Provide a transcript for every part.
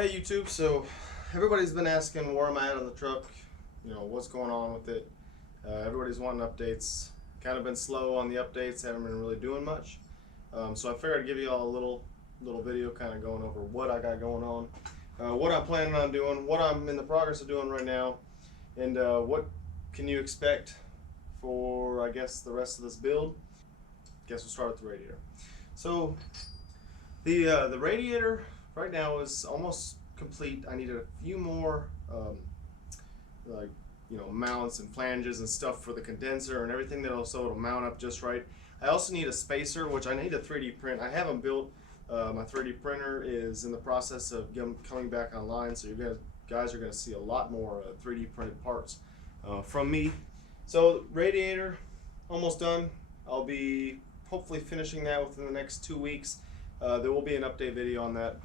Hey YouTube, so everybody's been asking where I'm at on the truck, what's going on with it. Everybody's wanting updates. Kind of been slow on the updates, haven't been really doing much. So I figured I'd give you all a little video kind of going over what I got going on, what I'm planning on doing, what I'm in the progress of doing right now, and what can you expect for, I guess, the rest of this build. Guess we'll start with the radiator. So the radiator right now is almost complete. I needed a few more like mounts and flanges and stuff for the condenser and everything so it'll mount up just right. I also need a spacer, which I need a 3D print. I haven't built. My 3D printer is in the process of coming back online, so you guys are going to see a lot more 3D printed parts from me. So radiator almost done. I'll be hopefully finishing that within the next 2 weeks. There will be an update video on that.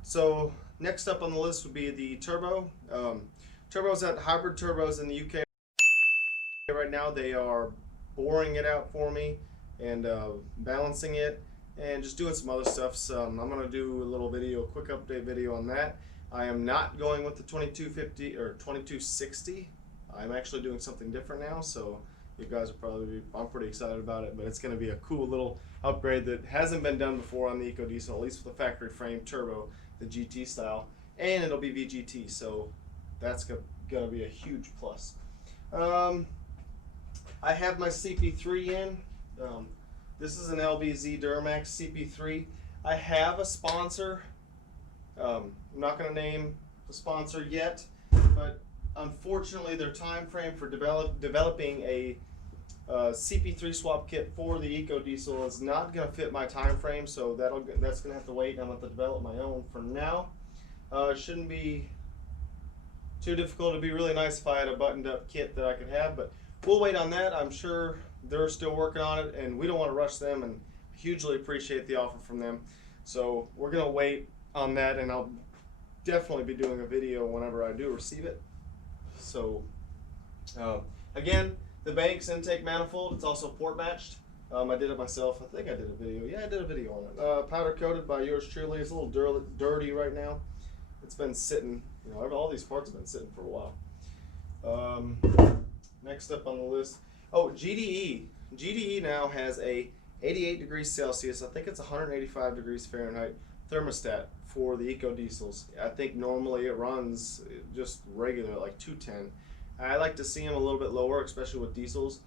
So next up on the list would be the turbo. Turbos at Hybrid Turbos in the UK right now. They are boring it out for me and balancing it and just doing some other stuff. So I'm going to do a little video, quick update video on that. I am not going with the 2250 or 2260. I'm actually doing something different now, so you guys will probably I'm pretty excited about it, but it's going to be a cool little upgrade that hasn't been done before on the EcoDiesel, at least with the factory frame turbo, the GT style, and it'll be VGT, so that's going to be a huge plus. I have my CP3 in. This is an LBZ Duramax CP3. I have a sponsor. I'm not going to name the sponsor yet, but unfortunately their time frame for developing a CP3 swap kit for the EcoDiesel is not going to fit my time frame, so that's going to have to wait. I'm going to have to develop my own for now. It shouldn't be too difficult. It'd be really nice if I had a buttoned up kit that I could have, but we'll wait on that. I'm sure they're still working on it, and we don't want to rush them, and hugely appreciate the offer from them. So we're going to wait on that, and I'll definitely be doing a video whenever I do receive it. So again, the Banks intake manifold, it's also port matched. I did it myself. I think I did a video. Yeah, I did a video on it. Powder coated by yours truly. It's a little dirty right now. It's been sitting, all these parts have been sitting for a while. Next up on the list, GDE. GDE now has a 88 degrees Celsius, I think it's 185 degrees Fahrenheit thermostat for the EcoDiesels. I think normally it runs just regular, like 210. I like to see them a little bit lower, especially with diesels.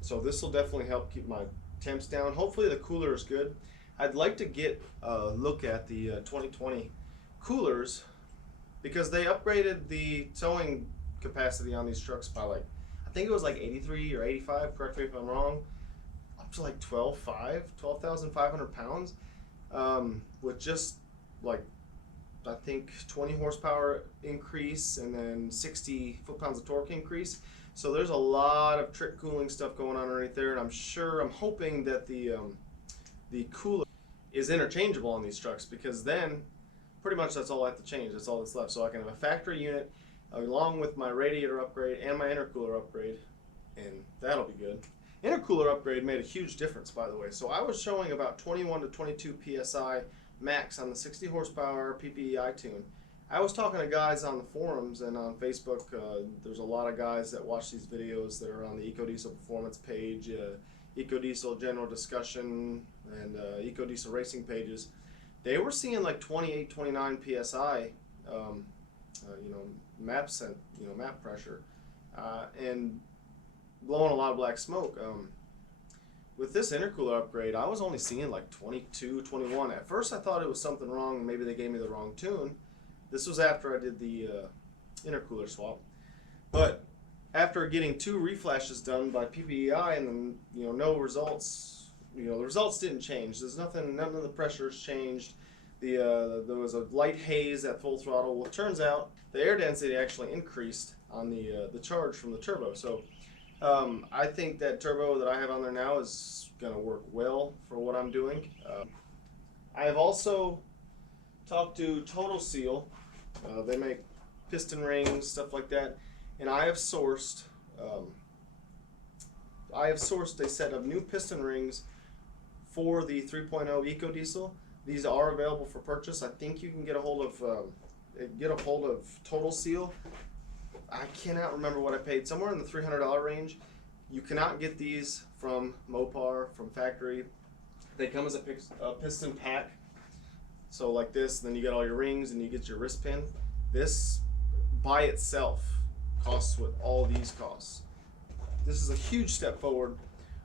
So this will definitely help keep my temps down. Hopefully the cooler is good. I'd like to get a look at the 2020 coolers because they upgraded the towing capacity on these trucks by I think it was 83 or 85, correct me if I'm wrong, up to 12,500 pounds, with just I think 20 horsepower increase and then 60 foot-pounds of torque increase. So there's a lot of trick cooling stuff going on underneath there, and I'm hoping that the cooler is interchangeable on these trucks, because then pretty much that's all I have to change. That's all that's left. So I can have a factory unit along with my radiator upgrade and my intercooler upgrade, and that'll be good. Intercooler upgrade made a huge difference, by the way. So I was showing about 21 to 22 PSI max on the 60 horsepower PPEI tune. I was talking to guys on the forums and on Facebook. There's a lot of guys that watch these videos that are on the EcoDiesel Performance page, EcoDiesel General Discussion, and EcoDiesel Racing pages. They were seeing 28, 29 PSI, map pressure, and blowing a lot of black smoke. With this intercooler upgrade, I was only seeing 22, 21. At first I thought it was something wrong, maybe they gave me the wrong tune. This was after I did the intercooler swap. But after getting 2 reflashes done by PPEI and then no results, the results didn't change. There's none of the pressures changed. There was a light haze at full throttle. Well, it turns out the air density actually increased on the charge from the turbo. So I think that turbo that I have on there now is going to work well for what I'm doing. I have also talked to Total Seal. They make piston rings, stuff like that, and I have sourced a set of new piston rings for the 3.0 EcoDiesel These are available for purchase. I think you can get a hold of Total Seal. I cannot remember what I paid, somewhere in the $300 range. You cannot get these from Mopar, from factory. They come as a piston pack. So like this, then you get all your rings and you get your wrist pin. This by itself costs what all these costs. This is a huge step forward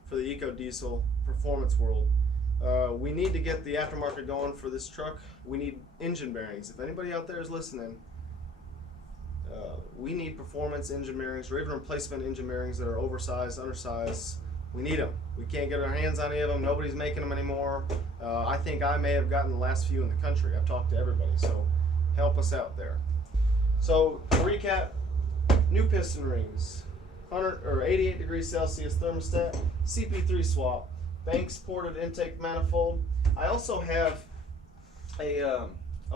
for the EcoDiesel performance world. We need to get the aftermarket going for this truck. We need engine bearings. If anybody out there is listening, we need performance engine bearings, or even replacement engine bearings that are oversized, undersized. We need them. We can't get our hands on any of them. Nobody's making them anymore. I think I may have gotten the last few in the country. I've talked to everybody, so help us out there. So to recap, new piston rings, 100 or 88 degrees Celsius thermostat, CP3 swap, Banks ported intake manifold. I also have a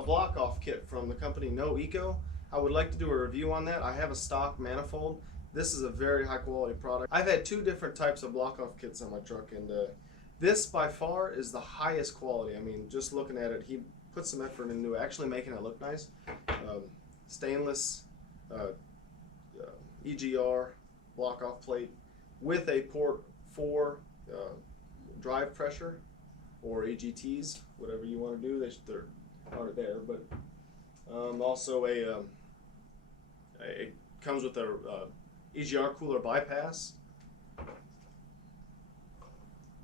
block off kit from the company No Eco. I would like to do a review on that. I have a stock manifold. This is a very high quality product. I've had two different types of block off kits on my truck, and this by far is the highest quality. I mean, just looking at it, he put some effort into actually making it look nice. Stainless EGR block off plate with a port 4 drive pressure, or EGTs, whatever you want to do. They're already there, but also it comes with a EGR cooler bypass,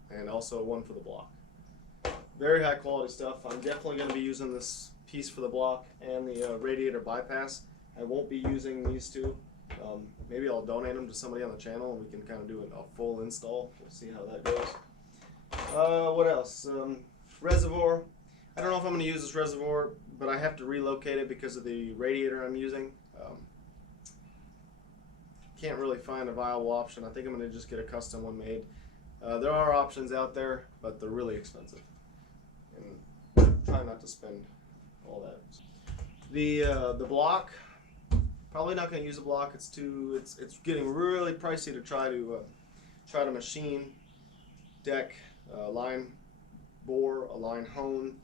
and also one for the block. Very high quality stuff. I'm definitely going to be using this piece for the block and the radiator bypass. I won't be using these two. Maybe I'll donate them to somebody on the channel and we can kind of do a full install. We'll see how that goes. What else? Reservoir. I don't know if I'm going to use this reservoir, but I have to relocate it because of the radiator I'm using. Can't really find a viable option. I think I'm going to just get a custom one made. There are options out there, but they're really expensive, and try not to spend all that. The block, probably not going to use the block. It's getting really pricey to try to machine, deck, line bore, a line hone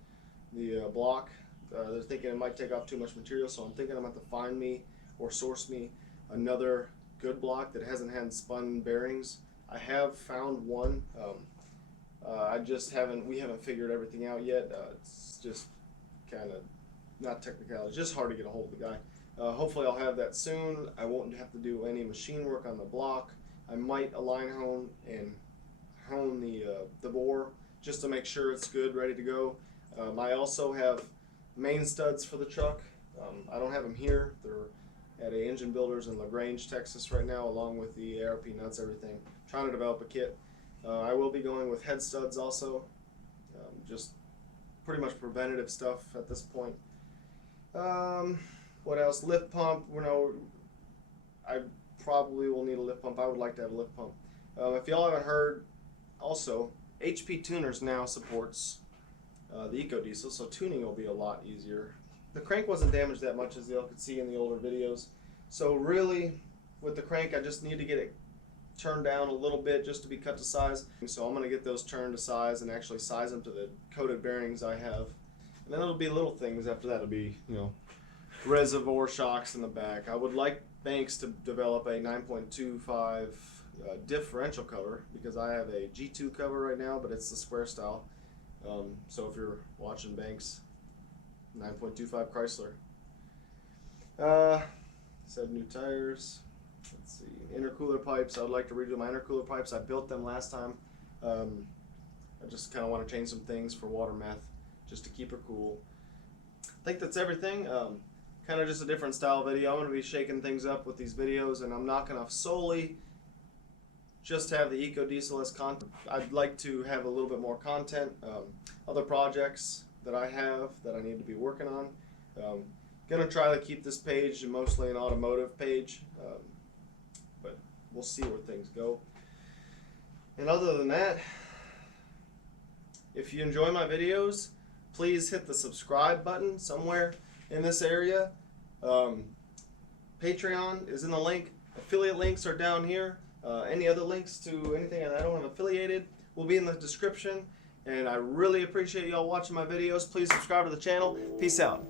the block. They're thinking it might take off too much material, so I'm thinking I'm going to have to find me or source me another good block that hasn't had spun bearings. I have found one. We haven't figured everything out yet. It's just kind of not technical. It's just hard to get a hold of the guy. Hopefully I'll have that soon. I won't have to do any machine work on the block. I might align hone and hone the bore just to make sure it's good, ready to go. I also have main studs for the truck. I don't have them here. They're at a engine builders in LaGrange, Texas right now, along with the ARP nuts, everything. Trying to develop a kit. I will be going with head studs also. Just pretty much preventative stuff at this point. What else? Lift pump. I probably will need a lift pump. I would like to have a lift pump. If y'all haven't heard, also, HP Tuners now supports the EcoDiesel, so tuning will be a lot easier. The crank wasn't damaged that much, as y'all could see in the older videos. So really, with the crank, I just need to get it turned down a little bit just to be cut to size. So I'm going to get those turned to size and actually size them to the coated bearings I have. And then it'll be little things after that. It'll be, reservoir shocks in the back. I would like Banks to develop a 9.25 differential cover, because I have a G2 cover right now, but it's the square style. So if you're watching Banks, 9.25 Chrysler. Said new tires. Let's see, intercooler pipes. I would like to redo my intercooler pipes. I built them last time. I just kind of want to change some things for water meth, just to keep her cool. I think that's everything. Kind of just a different style video. I'm going to be shaking things up with these videos, and I'm not going to solely just have the EcoDiesel as content. I'd like to have a little bit more content, other projects that I have that I need to be working on. Gonna try to keep this page mostly an automotive page, but we'll see where things go. And other than that, if you enjoy my videos, please hit the subscribe button somewhere in this area. Patreon is in the link. Affiliate links are down here. Any other links to anything that I don't have affiliated will be in the description. And I really appreciate y'all watching my videos. Please subscribe to the channel. Peace out.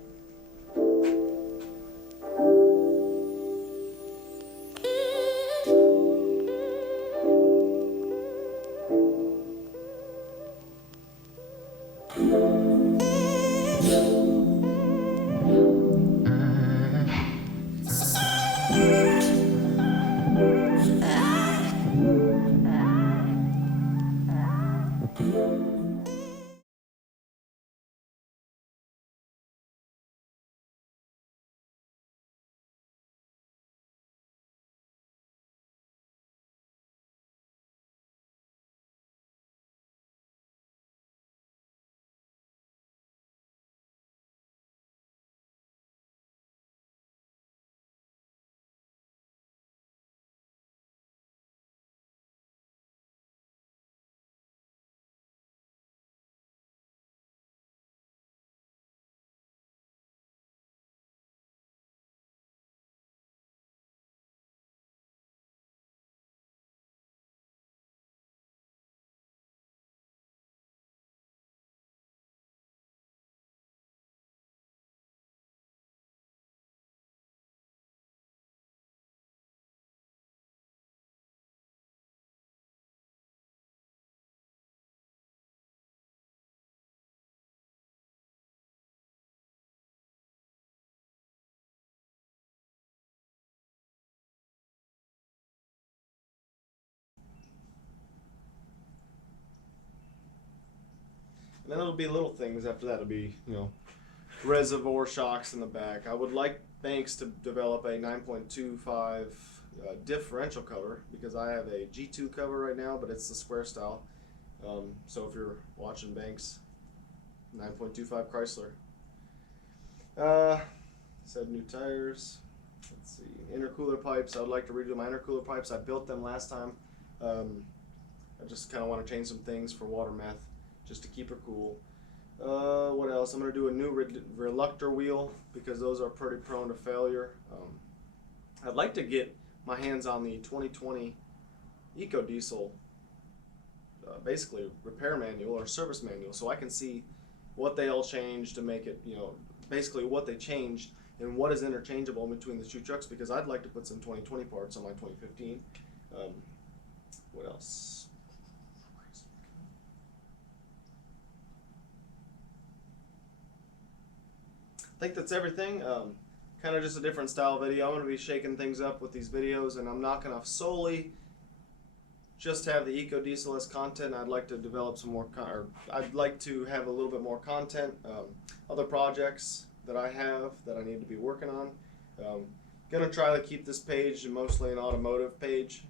And then it'll be little things after that. It'll be, reservoir shocks in the back. I would like Banks to develop a 9.25 differential cover, because I have a G2 cover right now, but it's the square style. So if you're watching Banks, 9.25 Chrysler. Said new tires. Let's see, intercooler pipes. I would like to redo my intercooler pipes. I built them last time. I just kind of want to change some things for water meth, just to keep her cool. What else? I'm going to do a new reluctor wheel, because those are pretty prone to failure. I'd like to get my hands on the 2020 EcoDiesel, basically repair manual or service manual, so I can see what they all changed to make it, basically what they changed and what is interchangeable between the two trucks, because I'd like to put some 2020 parts on my 2015. What else? I think that's everything. Kind of just a different style video. I'm going to be shaking things up with these videos, and I'm not going to solely just have the EcoDiesel as content. I'd like to develop some more, I'd like to have a little bit more content. Other projects that I have that I need to be working on. Going to try to keep this page mostly an automotive page,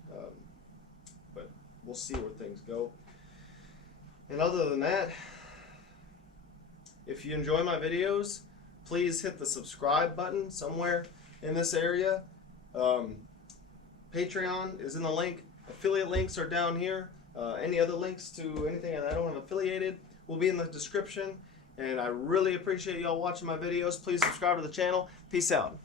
but we'll see where things go. And other than that, if you enjoy my videos, please hit the subscribe button somewhere in this area. Patreon is in the link. Affiliate links are down here. Any other links to anything that I don't have affiliated will be in the description. And I really appreciate y'all watching my videos. Please subscribe to the channel. Peace out.